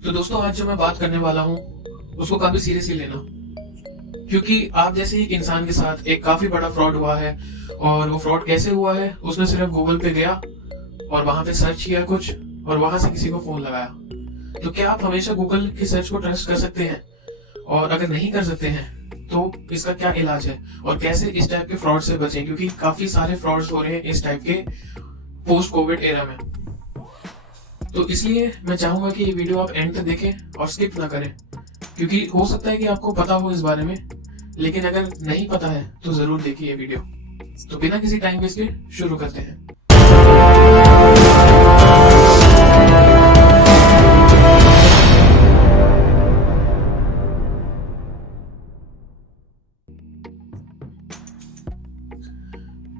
तो दोस्तों आज जो मैं बात करने वाला हूँ उसको काफी सीरियसली लेना, क्योंकि आप जैसे एक इंसान के साथ एक काफी बड़ा फ्रॉड हुआ है। और वो फ्रॉड कैसे हुआ है, उसने सिर्फ गूगल पे गया और वहां पे सर्च किया कुछ और वहां से किसी को फोन लगाया। तो क्या आप हमेशा गूगल की सर्च को ट्रस्ट कर सकते हैं? और अगर नहीं कर सकते हैं तो इसका क्या इलाज है और कैसे इस टाइप के फ्रॉड से बचें, क्योंकि काफी सारे फ्रॉड्स हो रहे हैं इस टाइप के पोस्ट कोविड एरा में। तो इसलिए मैं चाहूंगा कि ये वीडियो आप एंड तक देखें और स्किप ना करें, क्योंकि हो सकता है कि आपको पता हो इस बारे में, लेकिन अगर नहीं पता है तो जरूर देखिए ये वीडियो। तो बिना किसी टाइम वेस्ट के शुरू करते हैं।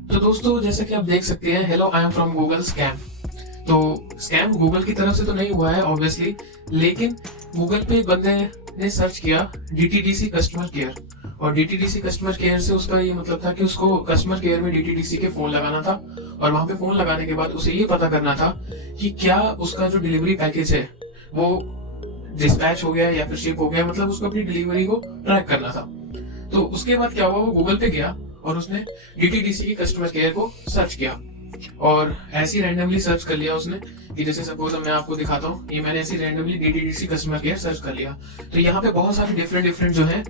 तो दोस्तों जैसे कि आप देख सकते हैं, hello I am from Google scam. तो स्कैम गूगल की तरफ से तो नहीं हुआ है ऑब्वियसली, लेकिन गूगल पे एक बंदे ने सर्च किया डीटीडीसी कस्टमर केयर, और डीटीडीसी कस्टमर केयर से उसका ये मतलब था कि उसको कस्टमर केयर में डीटीडीसी के फोन लगाना था। और वहां पे फोन लगाने के बाद उसे ये पता करना था कि क्या उसका जो डिलीवरी पैकेज है वो डिस्पैच हो गया या फिर शिप हो गया, मतलब उसको अपनी डिलीवरी को ट्रैक करना था। तो उसके बाद क्या हुआ, वो गूगल पे गया और उसने डीटीडीसी की कस्टमर केयर को सर्च किया और ऐसी रैंडमली सर्च कर लिया उसने कि जैसे सपोज मैं आपको दिखाता हूँ, ये मैंने ऐसी randomly DTDC customer care search कर लिया। तो यहाँ पे बहुत सारे डिफरेंट डिफरेंट जो है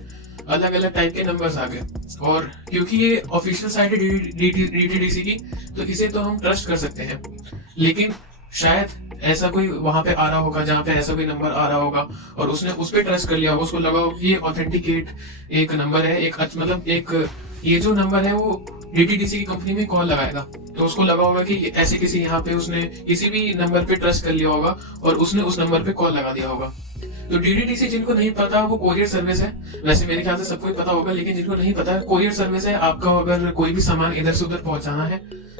अलग अलग टाइप के नंबर्स आ गए। और क्योंकि ये ऑफिशियल साइट है डीटीडीसी की, तो इसे तो हम ट्रस्ट कर सकते हैं, लेकिन शायद ऐसा कोई वहां पे आ रहा होगा जहाँ पे ऐसा कोई नंबर आ रहा होगा और उसने उस पर ट्रस्ट कर लिया होगा। उसको लगा होगा कि ये ऑथेंटिकेट एक नंबर है, एक मतलब एक ये जो नंबर है वो डीटीडीसी की कंपनी में कॉल लगाएगा। तो उसको लगा होगा कि ऐसे किसी यहाँ पे उसने किसी भी नंबर पे ट्रस्ट कर लिया होगा और उसने उस नंबर पे कॉल लगा दिया होगा। तो डीटीडीसी जिनको नहीं पता वो कोरियर सर्विस है, वैसे मेरे ख्याल से सबको ही पता होगा, लेकिन जिनको नहीं पता कोरियर सर्विस है। आपका अगर कोई भी सामान इधर से उधर पहुंचाना है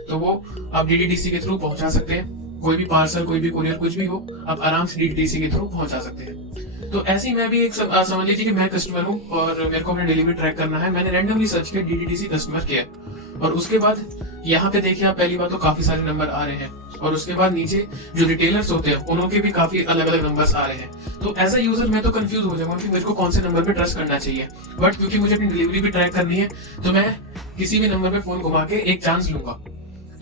तो वो आप डीटीडीसी के थ्रू पहुंचा सकते हैं। कोई भी पार्सल, कोई भी कुरियर, कुछ भी हो, आप आराम से डीटीडीसी के थ्रू पहुंचा सकते हैं। तो ऐसे ही मैं भी एक समझ लीजिए कि मैं कस्टमर हूँ और मेरे को अपना डिलीवरी ट्रैक करना है। मैंने रैंडमली सर्च किया डीटीडीसी कस्टमर केयर और उसके बाद यहाँ पे देखिए आप, पहली बात तो काफी सारे नंबर आ रहे हैं और उसके बाद नीचे जो रिटेलर्स होते हैं उनके भी काफी अलग अलग नंबर्स आ रहे हैं। तो एज अ यूजर मैं तो कंफ्यूज हो जाऊंगा कि मेरे को कौन से नंबर पे ट्रस्ट करना चाहिए। बट क्योंकि मुझे अपनी डिलीवरी भी ट्रैक करनी है तो मैं किसी भी नंबर पे फोन घुमा के एक चांस लूंगा।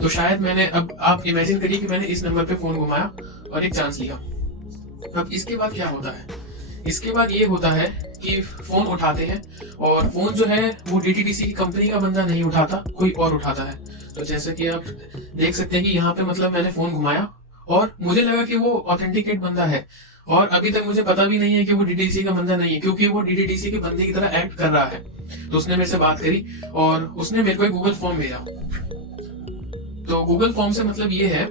तो शायद मैंने, अब आप इमेजिन करिए कि मैंने इस नंबर पे फोन घुमाया और एक चांस लिया। अब इसके बाद क्या होता है, इसके बाद ये होता है कि फोन उठाते हैं और फोन जो है वो डीटीडीसी की कंपनी का बंदा नहीं उठाता, कोई और उठाता है। तो जैसे कि आप देख सकते हैं कि यहाँ पे मतलब मैंने फोन घुमाया और मुझे लगा कि वो ऑथेंटिकेट बंदा है, और अभी तक मुझे पता भी नहीं है कि वो डीटीडीसी का बंदा नहीं है, क्योंकि वो डीटीडीसी के बंदे की तरह एक्ट कर रहा है। तो उसने मेरे से बात करी और उसने मेरे को एक गूगल फॉर्म भेजा। तो गूगल फॉर्म से मतलब ये है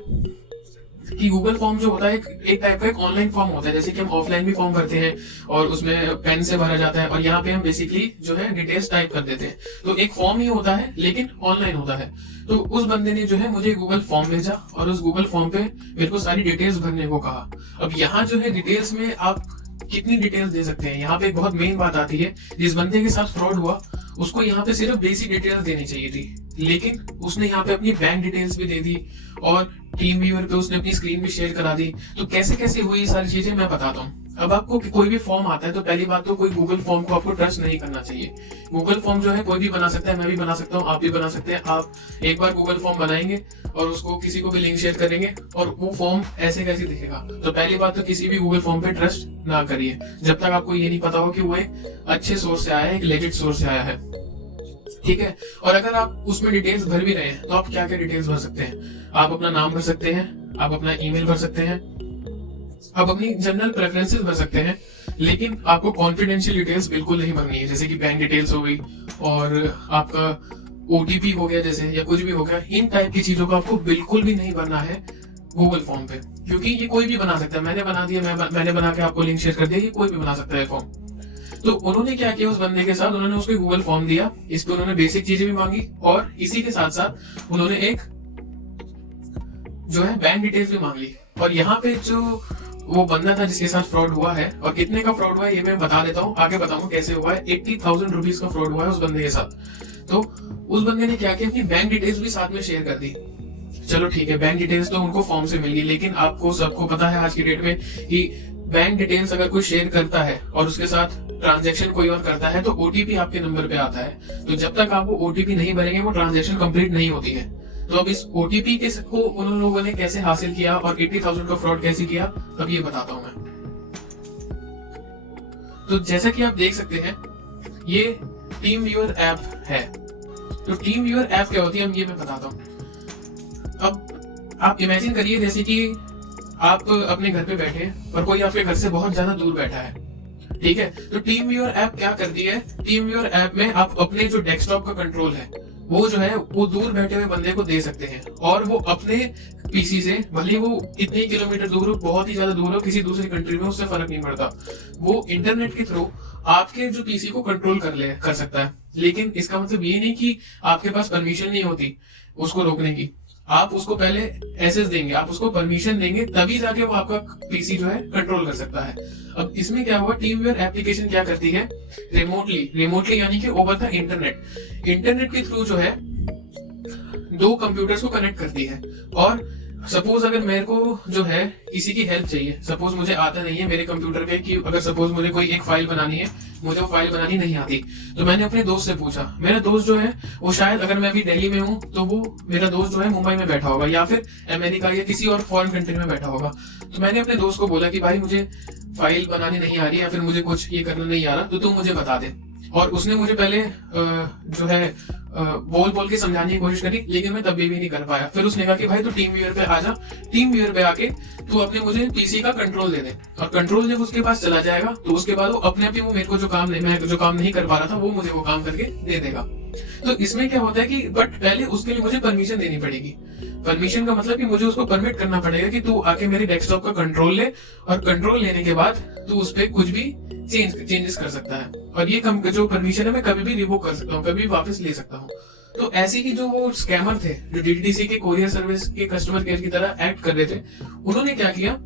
कि गूगल फॉर्म जो होता है एक टाइप का एक ऑनलाइन फॉर्म होता है, जैसे कि हम ऑफलाइन भी फॉर्म भरते हैं और उसमें पेन से भरा जाता है, और यहाँ पे हम बेसिकली जो है डिटेल्स टाइप कर देते हैं। तो एक फॉर्म ही होता है लेकिन ऑनलाइन होता है। तो उस बंदे ने जो है मुझे गूगल फॉर्म भेजा और उस गूगल फॉर्म पे मेरे को सारी डिटेल्स भरने को कहा। अब यहाँ जो है डिटेल्स में आप कितनी डिटेल्स दे सकते हैं, यहाँ पे एक बहुत मेन बात आती है। जिस बंदे के साथ फ्रॉड हुआ उसको यहाँ पे सिर्फ बेसिक डिटेल्स देनी चाहिए थी, लेकिन उसने यहाँ पे अपनी बैंक डिटेल्स भी दे दी और टीम व्यूअर पे उसने अपनी स्क्रीन भी शेयर करा दी। तो कैसे कैसे हुई ये सारी चीजें मैं बताता हूँ। अब आपको कोई भी फॉर्म आता है तो पहली बात तो कोई गूगल फॉर्म को आपको ट्रस्ट नहीं करना चाहिए। गूगल फॉर्म जो है कोई भी बना सकता है, मैं भी बना सकता हूँ, आप भी बना सकते हैं। आप एक बार गूगल फॉर्म बनाएंगे और उसको किसी को भी लिंक शेयर करेंगे और वो फॉर्म ऐसे कैसे दिखेगा। तो पहली बात तो किसी भी गूगल फॉर्म पे ट्रस्ट ना करिए जब तक आपको ये नहीं पता हो कि वो एक अच्छे सोर्स से आया है, एक लेजिट सोर्स से आया है, ठीक है। और अगर आप उसमें डिटेल्स भर भी रहे हैं तो आप क्या क्या डिटेल्स भर सकते हैं, आप अपना नाम भर सकते हैं, आप अपना ईमेल भर सकते हैं, आप अपनी जनरल प्रेफरेंसेस भर सकते हैं, लेकिन आपको कॉन्फिडेंशियल डिटेल्स बिल्कुल नहीं भरनी है, जैसे कि बैंक डिटेल्स हो गई और आपका ओटीपी हो गया जैसे, या कुछ भी हो गया। इन टाइप की चीजों को आपको बिल्कुल भी नहीं भरना है गूगल फॉर्म पे, क्योंकि ये कोई भी बना सकता है। मैंने बना दिया, मैंने बना के आपको लिंक शेयर कर दिया, ये कोई भी बना सकता है फॉर्म। तो उन्होंने क्या किया उस बंदे के साथ, उन्होंने उसको गूगल फॉर्म दिया, इस पे उन्होंने बेसिक चीजें भी मांगी और इसी के साथ साथ उन्होंने एक जो है बैंक डिटेल्स भी मांग ली। और यहाँ पे जो वो बंदा था जिसके साथ फ्रॉड हुआ है और कितने का फ्रॉड हुआ है ये मैं बता देता हूँ, आगे बताऊंगा कैसे हुआ है। 80,000 रुपीज का फ्रॉड हुआ है उस बंदे के साथ। तो उस बंदे ने क्या किया, अपनी बैंक डिटेल्स भी साथ में शेयर कर दी। चलो ठीक है, बैंक डिटेल्स तो उनको फॉर्म से मिल गई, लेकिन आपको सबको पता है आज की डेट में कि बैंक डिटेल्स अगर कोई शेयर करता है और उसके साथ ट्रांजैक्शन कोई और करता है तो ओटीपी आपके नंबर पे आता है। तो जब तक आप वो ओटीपी नहीं भरेंगे वो ट्रांजैक्शन कंप्लीट नहीं होती है। तो अब इस ओटीपी के को उन लोगों ने कैसे हासिल किया और 80,000 का फ्रॉड कैसे किया, अब ये बताता हूं मैं। तो जैसा कि आप देख सकते हैं, ये टीम व्यूअर ऐप है। तो टीम व्यूअर ऐप क्या होती है, हम ये मैं बताता हूँ। अब आप इमेजिन करिए जैसे कि आप अपने घर पे बैठे और कोई आपके घर से बहुत ज्यादा दूर बैठा है, ठीक है। तो टीम व्यूअर ऐप क्या करती है, टीम व्यूअर ऐप में आप अपने जो डेस्कटॉप का कंट्रोल है वो जो है वो दूर बैठे हुए बंदे को दे सकते हैं, और वो अपने पीसी से, भले वो कितने किलोमीटर दूर हो, बहुत ही ज्यादा दूर हो, किसी दूसरी कंट्री में, उससे फर्क नहीं पड़ता, वो इंटरनेट के थ्रू आपके जो पीसी को कंट्रोल कर सकता है। लेकिन इसका मतलब ये नहीं कि आपके पास परमिशन नहीं होती उसको रोकने की। आप उसको पहले एसेस देंगे, आप उसको परमिशन देंगे, तभी जाके वो आपका पीसी जो है कंट्रोल कर सकता है। अब इसमें क्या हुआ, टीम व्यूअर एप्लीकेशन क्या करती है, रिमोटली यानी कि ओवर द इंटरनेट के थ्रू जो है दो कंप्यूटर्स को कनेक्ट करती है। और सपोज अगर मेरे को जो है किसी की हेल्प चाहिए, सपोज मुझे आता नहीं है मेरे कंप्यूटर पे कि अगर सपोज मुझे कोई एक फाइल बनानी है, मुझे वो फाइल बनानी नहीं आती, तो मैंने अपने दोस्त से पूछा। मेरा दोस्त जो है वो शायद, अगर मैं अभी दिल्ली में हूँ तो वो मेरा दोस्त जो है मुंबई में बैठा होगा या फिर अमेरिका या किसी और फॉरेन कंट्री में बैठा होगा। तो मैंने अपने दोस्त को बोला कि भाई मुझे फाइल बनानी नहीं आ रही या फिर मुझे कुछ ये करना नहीं आ रहा, तो तुम मुझे बता दे। और उसने मुझे पहले जो है बोल के समझाने की कोशिश करी, लेकिन मैं तब भी नहीं कर पाया। फिर उसने कहा कि भाई तू टीम व्यूअर पे आ जा, टीम व्यूअर पे आके तू अपने मुझे पीसी का कंट्रोल दे दे, और कंट्रोल जब उसके पास चला जाएगा तो उसके बाद वो अपने आप ही वो मेरे को मैं जो काम नहीं कर पा रहा था वो मुझे वो काम करके दे देगा। तो इसमें क्या होता है कि बट पहले उसके लिए मुझे परमिशन देनी पड़ेगी। परमिशन का मतलब कि मुझे उसको परमिट करना पड़ेगा कि तू आके मेरे डेस्कटॉप का कंट्रोल ले, और कंट्रोल लेने के बाद तू उस पर कुछ भी चेंजेस कर सकता है, और ये जो परमिशन है मैं कभी भी रिवोक कर सकता हूँ, कभी भी वापस ले सकता हूँ। तो ऐसी ही जो वो स्कैमर थे जो डीटीडीसी के कोरियर सर्विस के कस्टमर केयर की तरह एक्ट कर रहे थे, उन्होंने क्या किया,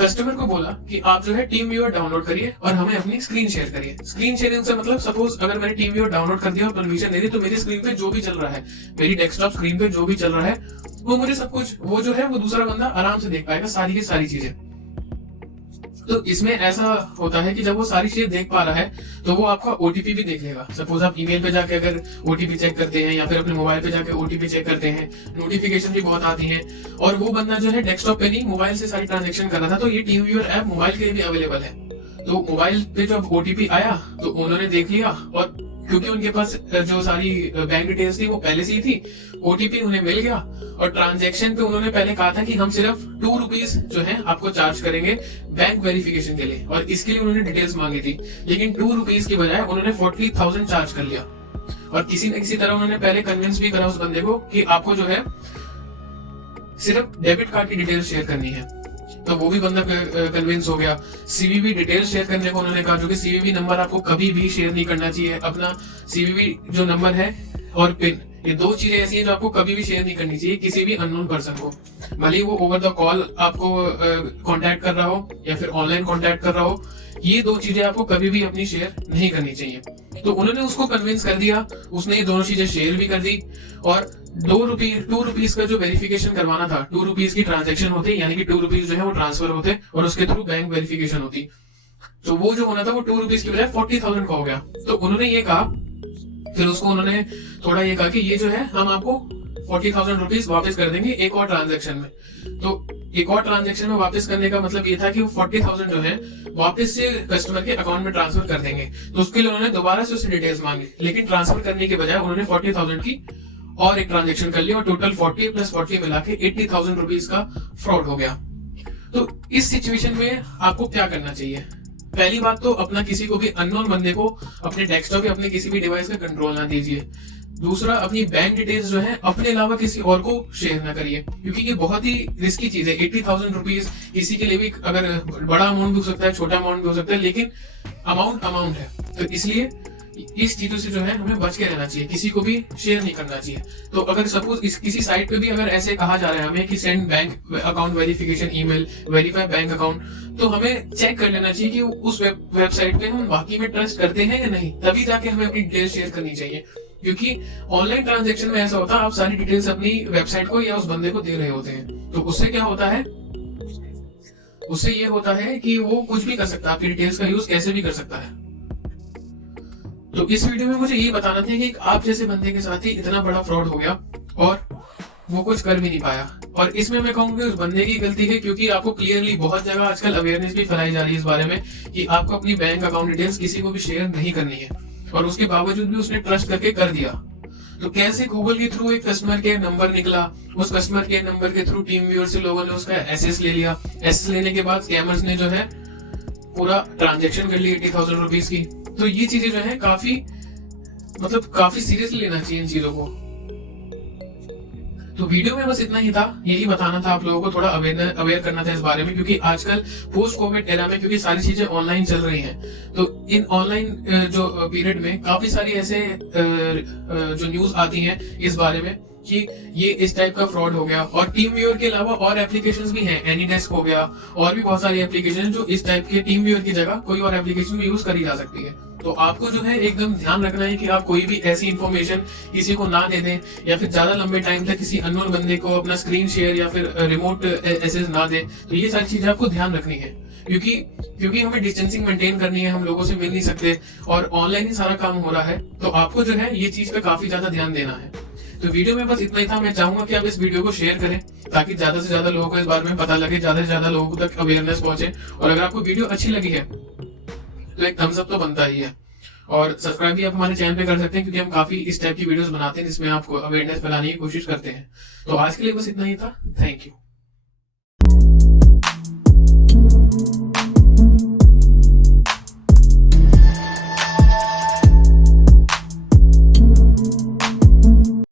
कस्टमर को बोला कि आप जो है टीम व्यूअर डाउनलोड करिए और हमें अपनी स्क्रीन शेयर करिए। स्क्रीन शेयरिंग से मतलब सपोज अगर मैंने टीम व्यूअर डाउनलोड कर दिया और परमिशन दे दी, तो मेरी स्क्रीन पे जो भी चल रहा है, मेरी डेस्कटॉप स्क्रीन पे जो भी चल रहा है वो मुझे सब कुछ, वो जो है वो दूसरा बंदा आराम से देख पाएगा, सारी की सारी चीजें। तो इसमें ऐसा होता है कि जब वो सारी चीजें देख पा रहा है तो वो आपका ओटीपी भी देख लेगा। सपोज आप ईमेल पे जाके अगर ओटीपी चेक करते हैं या फिर अपने मोबाइल पे जाके ओटीपी चेक करते हैं, नोटिफिकेशन भी बहुत आती हैं, और वो बंदा जो है डेस्कटॉप पे नहीं मोबाइल से सारी ट्रांजेक्शन कर रहा था, तो ये टीम व्यूअर ऐप मोबाइल के लिए भी अवेलेबल है। तो मोबाइल पे जब ओटीपी आया तो उन्होंने देख लिया, और क्योंकि उनके पास जो सारी बैंक डिटेल्स थी वो पहले से ही थी, ओटीपी उन्हें मिल गया। और ट्रांजैक्शन पे उन्होंने पहले कहा था कि हम सिर्फ 2 रुपीज जो है आपको चार्ज करेंगे बैंक वेरिफिकेशन के लिए, और इसके लिए उन्होंने डिटेल्स मांगी थी। लेकिन 2 रुपीज की बजाय उन्होंने 40,000 चार्ज कर लिया, और किसी न किसी तरह उन्होंने पहले कन्विंस भी करा उस बंदे को कि आपको जो है सिर्फ डेबिट कार्ड की डिटेल्स शेयर करनी है। तो वो भी बंदा कन्विंस हो गया। सीवीवी डिटेल शेयर करने को उन्होंने कहा, जो कि सीवीवी नंबर आपको कभी भी शेयर नहीं करना चाहिए। अपना सीवीवी जो नंबर है और पिन, ये 2 चीजें ऐसी हैं जो आपको कभी भी शेयर नहीं करनी चाहिए किसी भी अननोन पर्सन को, भले ही वो ओवर द कॉल आपको कांटेक्ट कर रहा हो या फिर ऑनलाइन कांटेक्ट कर रहा हो। ये 2 चीजें आपको कभी भी अपनी शेयर नहीं करनी चाहिए। तो उन्होंने उसको कन्विंस कर दिया, उसने ये दोनों चीजें शेयर भी कर दी, और 2 रुपीज का जो वेरिफिकेशन करवाना था, 2 रुपीज की ट्रांजेक्शन होती, यानी कि 2 रुपीज जो है वो ट्रांसफर होते और उसके थ्रू बैंक वेरिफिकेशन होती। तो वो जो होना था वो 2 रुपीज की बजाय 40,000 का हो गया। तो उन्होंने ये कहा, फिर उसको उन्होंने थोड़ा ये कहा कि ये जो है हम आपको 40,000 रुपीज वापस कर देंगे एक और ट्रांजेक्शन में। तो एक और ट्रांजेक्शन में वापस करने का मतलब ये था कि वो 40,000 जो है वापस से कस्टमर के अकाउंट में ट्रांसफर कर देंगे। तो उसके लिए उन्होंने दोबारा से उससे डिटेल्स मांगी, लेकिन ट्रांसफर करने के बजाय उन्होंने 40,000 की और एक ट्रांजेक्शन कर लिया, और टोटल 40 + 40 मिला के 80,000 रुपीज का फ्रॉड हो गया। तो इस सिचुएशन में आपको क्या करना चाहिए? पहली बात तो अपना किसी को भी अननोन बंदे को अपने डेस्कटॉप या अपने किसी भी डिवाइस का कंट्रोल ना दीजिए। दूसरा, अपनी बैंक डिटेल्स जो है अपने अलावा किसी और को शेयर ना करिए, क्योंकि ये बहुत ही रिस्की चीज है। 80,000 रुपीज किसी के लिए भी अगर बड़ा अमाउंट भी हो सकता है, छोटा अमाउंट भी हो सकता है, लेकिन अमाउंट है। तो इसलिए इस चीजों से जो है हमें बच के रहना चाहिए, किसी को भी शेयर नहीं करना चाहिए। तो अगर सपोज किसी साइट पे भी अगर ऐसे कहा जा रहा है हमें कि send bank account verification email, verify bank account, तो हमें चेक कर लेना चाहिए कि उस वेबसाइट पे हम वाकई में ट्रस्ट करते हैं या नहीं, तभी जाके हमें अपनी डिटेल्स शेयर करनी चाहिए। क्योंकि ऑनलाइन ट्रांजेक्शन में ऐसा होता है, आप सारी डिटेल्स अपनी वेबसाइट को या उस बंदे को दे रहे होते हैं, तो उससे क्या होता है, उससे ये होता है कि वो कुछ भी कर सकता है, आपकी डिटेल्स का यूज कैसे भी कर सकता है। तो इस वीडियो में मुझे ये बताना था कि आप जैसे बंदे के साथ ही इतना बड़ा फ्रॉड हो गया और वो कुछ कर भी नहीं पाया। और इसमें मैं कहूंगा उस बंदे की गलती है, क्योंकि आपको क्लियरली बहुत जगह आजकल अवेयरनेस भी फैलाई जा रही है इस बारे में कि आपको अपनी बैंक अकाउंट डिटेल्स किसी को भी शेयर नहीं करनी है, और उसके बावजूद भी उसने ट्रस्ट करके कर दिया। तो कैसे गूगल के थ्रू एक कस्टमर केयर नंबर निकला, उस कस्टमर केयर नंबर के थ्रू टीम व्यूअर से लोगों ने उसका एसेस ले लिया, एसेस लेने के बाद स्कैमर्स ने जो है पूरा ट्रांजेक्शन कर ली 80,000 रुपीज की। तो ये चीजें जो है काफी सीरियसली लेना चाहिए इन चीजों को। तो वीडियो में बस इतना ही था, यही बताना था आप लोगों को, थोड़ा अवेयर करना था इस बारे में, क्योंकि आजकल पोस्ट कोविड एरा में क्योंकि सारी चीजें ऑनलाइन चल रही हैं, तो इन ऑनलाइन जो पीरियड में काफी सारी ऐसे जो न्यूज आती हैं इस बारे में कि ये इस टाइप का फ्रॉड हो गया। और टीम व्यूअर के अलावा और एप्लीकेशंस भी हैं, एनीडेस्क हो गया, और भी बहुत सारी एप्लीकेशन जो इस टाइप के टीम व्यूअर की जगह कोई और एप्लीकेशन भी यूज करी जा सकती है। तो आपको जो है एकदम ध्यान रखना है कि आप कोई भी ऐसी इंफॉर्मेशन किसी को ना दे दें, या फिर ज्यादा लंबे टाइम तक किसी अननोन बंदे को अपना स्क्रीन शेयर या फिर रिमोट एक्सेस ना दें। तो ये सारी चीजें आपको ध्यान रखनी है, क्योंकि हमें डिस्टेंसिंग मेंटेन करनी है, हम लोगों से मिल नहीं सकते और ऑनलाइन ही सारा काम हो रहा है। तो आपको जो है ये चीज पे काफी ज्यादा ध्यान देना है। तो वीडियो में बस इतना ही था। मैं चाहूंगा कि आप इस वीडियो को शेयर करें ताकि ज्यादा से ज्यादा लोगों को इस बारे में पता लगे, ज्यादा से ज्यादा लोगों तक अवेयरनेस पहुंचे। और अगर आपको वीडियो अच्छी लगी है तो एक थम्स अप तो बनता ही है, और सब्सक्राइब भी आप हमारे चैनल पे कर सकते हैं, क्योंकि हम काफी इस टाइप की वीडियोस बनाते हैं जिसमें आपको अवेयरनेस फैलाने की कोशिश करते हैं। तो आज के लिए बस इतना ही था। Thank you.